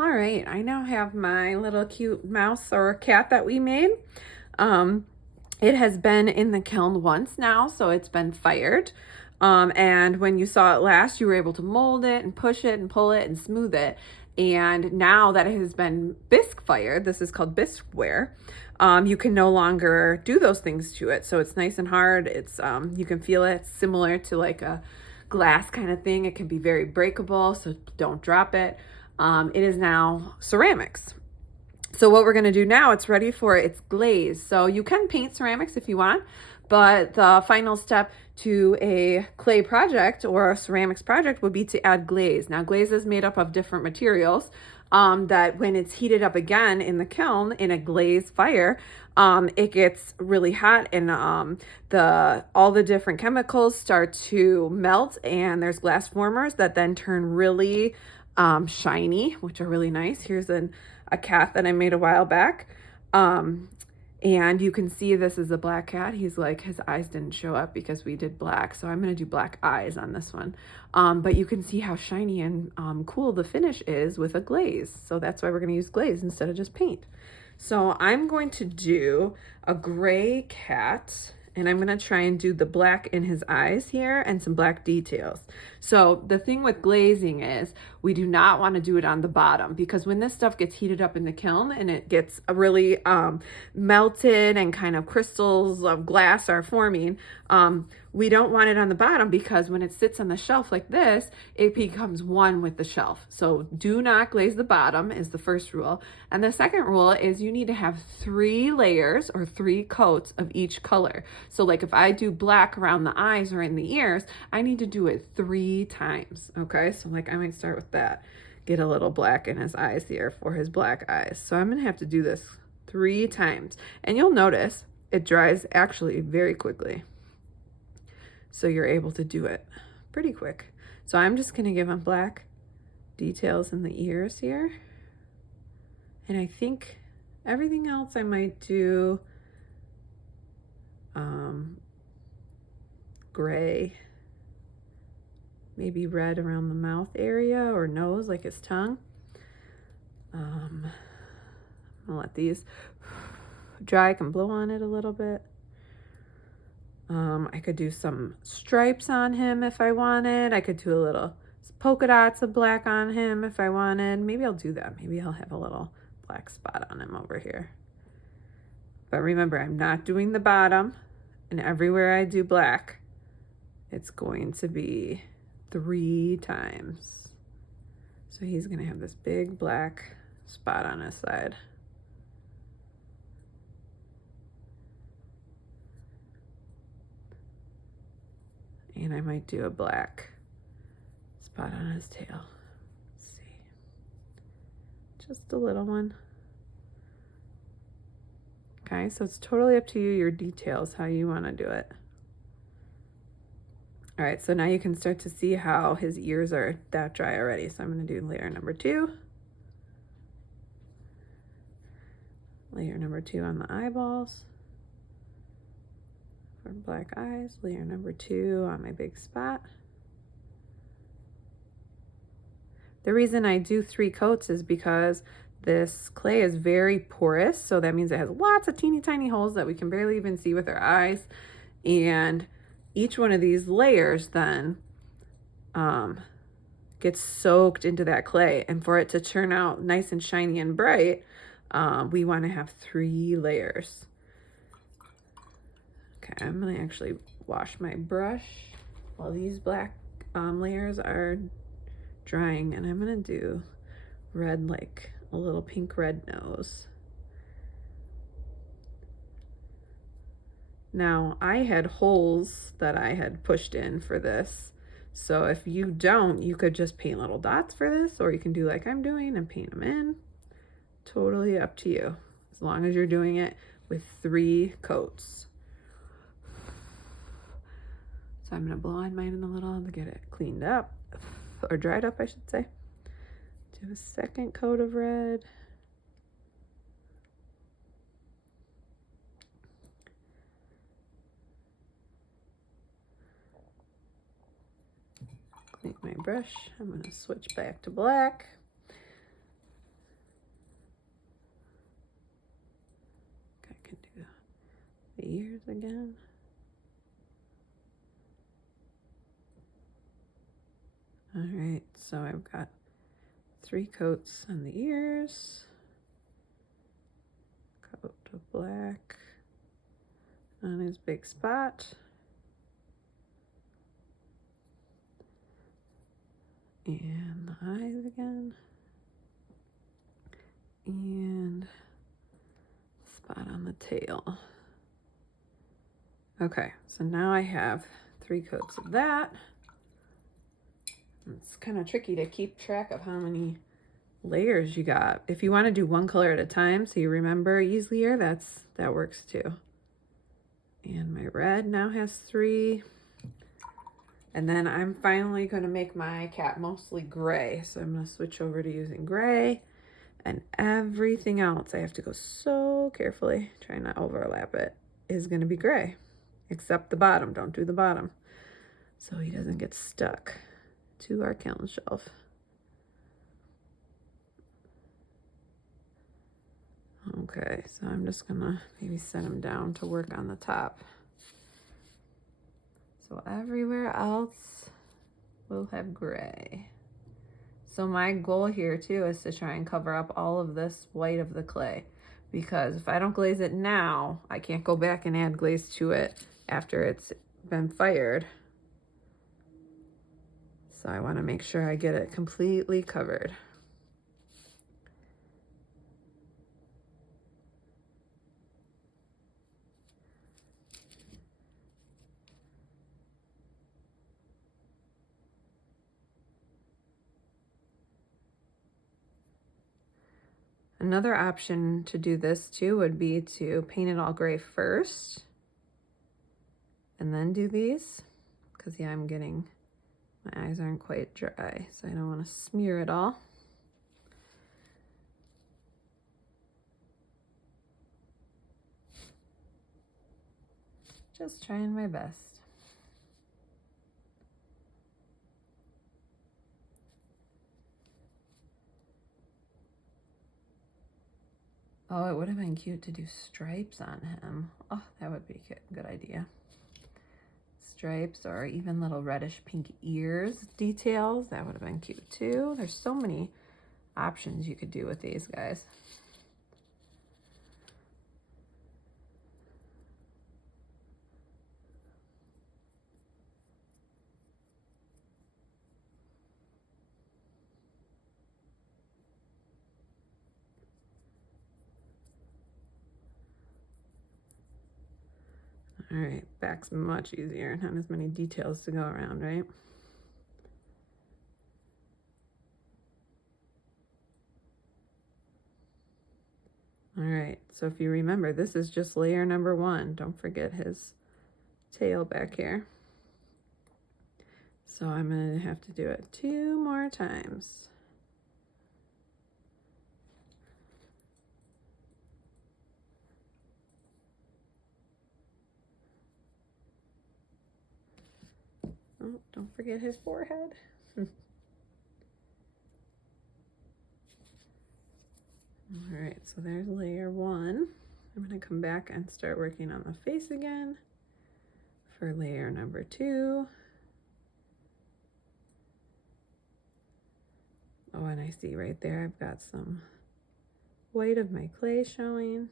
All right, I now have my little cute mouse or cat that we made. Um, it has been in the kiln once now, so it's been fired. And when you saw it last, you were able to mold it and push it and pull it and smooth it. And now that it has been bisque fired, this is called bisqueware, you can no longer do those things to it. So it's nice and hard. It's you can feel it. It's similar to like a glass kind of thing. It can be very breakable, so don't drop it. It is now ceramics. So what we're gonna do now, it's ready for its glaze. So you can paint ceramics if you want, but the final step to a clay project or a ceramics project would be to add glaze. Now glaze is made up of different materials that when it's heated up again in the kiln in a glaze fire, it gets really hot and all the different chemicals start to melt, and there's glass formers that then turn really shiny, which are really nice. Here's a cat that I made a while back. And you can see this is a black cat. He's like, his eyes didn't show up because we did black. So I'm gonna do black eyes on this one. But you can see how shiny and cool the finish is with a glaze. So that's why we're gonna use glaze instead of just paint. So I'm going to do a gray cat, and I'm gonna try and do the black in his eyes here and some black details. So the thing with glazing is we do not want to do it on the bottom, because when this stuff gets heated up in the kiln and it gets really melted and kind of crystals of glass are forming, we don't want it on the bottom, because when it sits on the shelf like this, it becomes one with the shelf. So do not glaze the bottom is the first rule. And the second rule is you need to have 3 layers or 3 coats of each color. So like if I do black around the eyes or in the ears, I need to do it 3 times. Okay, so like I might start with that. Get a little black in his eyes here for his black eyes. So I'm gonna have to do this 3 times. And you'll notice it dries actually very quickly. So you're able to do it pretty quick. So I'm just gonna give him black details in the ears here. And I think everything else I might do gray, maybe red around the mouth area or nose, like his tongue. I'm gonna let these dry. I can blow on it a little bit. I could do some stripes on him if I wanted. I could do a little polka dots of black on him if I wanted. Maybe I'll do that. Maybe I'll have a little black spot on him over here. But remember, I'm not doing the bottom, and everywhere I do black, it's going to be 3 times. So he's gonna have this big black spot on his side. And I might do a black spot on his tail. Let's see. Just a little one. Okay, so it's totally up to you, your details, how you want to do it. All right, so now you can start to see how his ears are that dry already. So I'm going to do layer number 2. Layer number 2 on the eyeballs. For black eyes, layer number 2 on my big spot. The reason I do 3 coats is because this clay is very porous, so that means it has lots of teeny tiny holes that we can barely even see with our eyes. And each one of these layers then gets soaked into that clay. And for it to turn out nice and shiny and bright, we want to have 3 layers. Okay, I'm gonna actually wash my brush while these black layers are drying, and I'm gonna do red, like a little pink red nose. Now I had holes that I had pushed in for this, so if you don't, you could just paint little dots for this, or you can do like I'm doing and paint them in. Totally up to you, as long as you're doing it with 3 coats. So I'm gonna blow on mine a little to get it cleaned up, or dried up, I should say. Do a second coat of red. Clean my brush. I'm gonna switch back to black. ears again. All right, so I've got 3 coats on the ears, coat of black on his big spot, and the eyes again, and spot on the tail. Okay, so now I have 3 coats of that. It's kind of tricky to keep track of how many layers you got. If you want to do one color at a time so you remember easier, that works too. And my red now has 3. And then I'm finally going to make my cat mostly gray. So I'm going to switch over to using gray. And everything else, I have to go so carefully, try not to overlap it, is going to be gray. Except the bottom. Don't do the bottom, so he doesn't get stuck to our kiln shelf. Okay, so I'm just gonna maybe set him down to work on the top. So everywhere else will have gray. So my goal here too is to try and cover up all of this white of the clay, because if I don't glaze it now, I can't go back and add glaze to it after it's been fired. So I want to make sure I get it completely covered. Another option to do this too would be to paint it all gray first and then do these, because yeah, my eyes aren't quite dry, so I don't want to smear it all. Just trying my best. Oh, it would have been cute to do stripes on him. Oh, that would be a good idea. Stripes, or even little reddish pink ears details. That would have been cute too. There's so many options you could do with these guys. All right, back's much easier, not as many details to go around, right? All right, so if you remember, this is just layer number 1. Don't forget his tail back here. So I'm gonna have to do it 2 more times. Oh, don't forget his forehead. All right, so there's layer 1. I'm gonna come back and start working on the face again for layer number 2. Oh, and I see right there, I've got some white of my clay showing.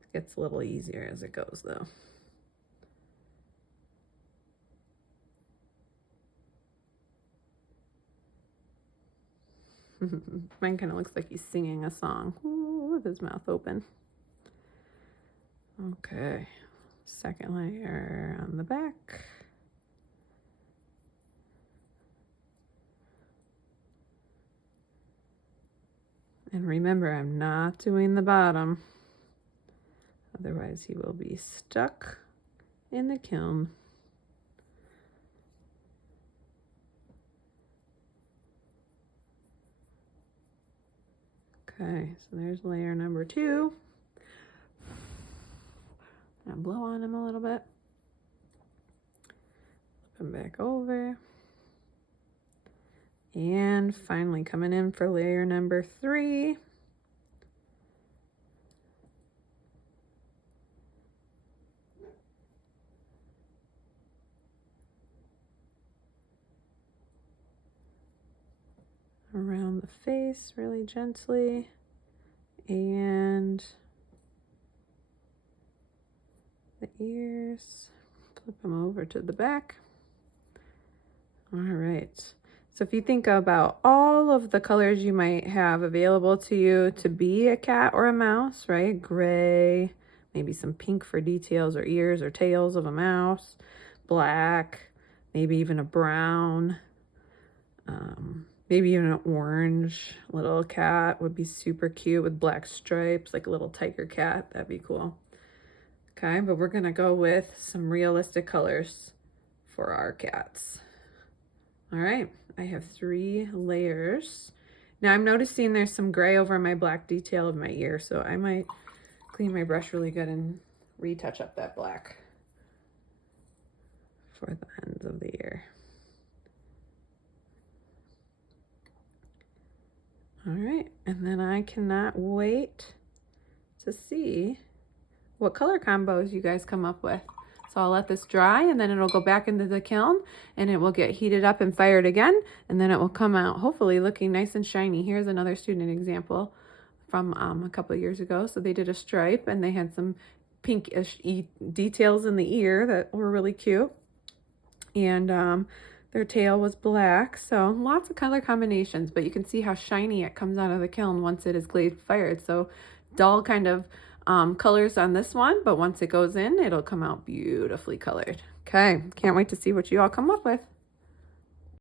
It gets a little easier as it goes though. Mine kind of looks like he's singing a song. Ooh, with his mouth open. Okay, second layer on the back. And remember, I'm not doing the bottom. Otherwise he will be stuck in the kiln. Okay, so there's layer number 2. Now blow on him a little bit. Flip him back over. And finally coming in for layer number 3. Around the face really gently, and the ears. Flip them over to the back. All right. So if you think about all of the colors you might have available to you to be a cat or a mouse, right? Gray, maybe some pink for details or ears or tails of a mouse, black, maybe even a brown, maybe even an orange little cat would be super cute with black stripes, like a little tiger cat. That'd be cool. Okay, but we're gonna go with some realistic colors for our cats. All right, I have 3 layers. Now I'm noticing there's some gray over my black detail of my ear, so I might clean my brush really good and retouch up that black for the ends of the ear. All right, and then I cannot wait to see what color combos you guys come up with. So I'll let this dry, and then it'll go back into the kiln, and it will get heated up and fired again, and then it will come out hopefully looking nice and shiny. Here's another student example from a couple of years ago. So they did a stripe, and they had some pinkish details in the ear that were really cute, and their tail was black. So lots of color combinations, but you can see how shiny it comes out of the kiln once it is glazed fired. So dull kind of colors on this one, but once it goes in, it'll come out beautifully colored. Okay, can't wait to see what you all come up with.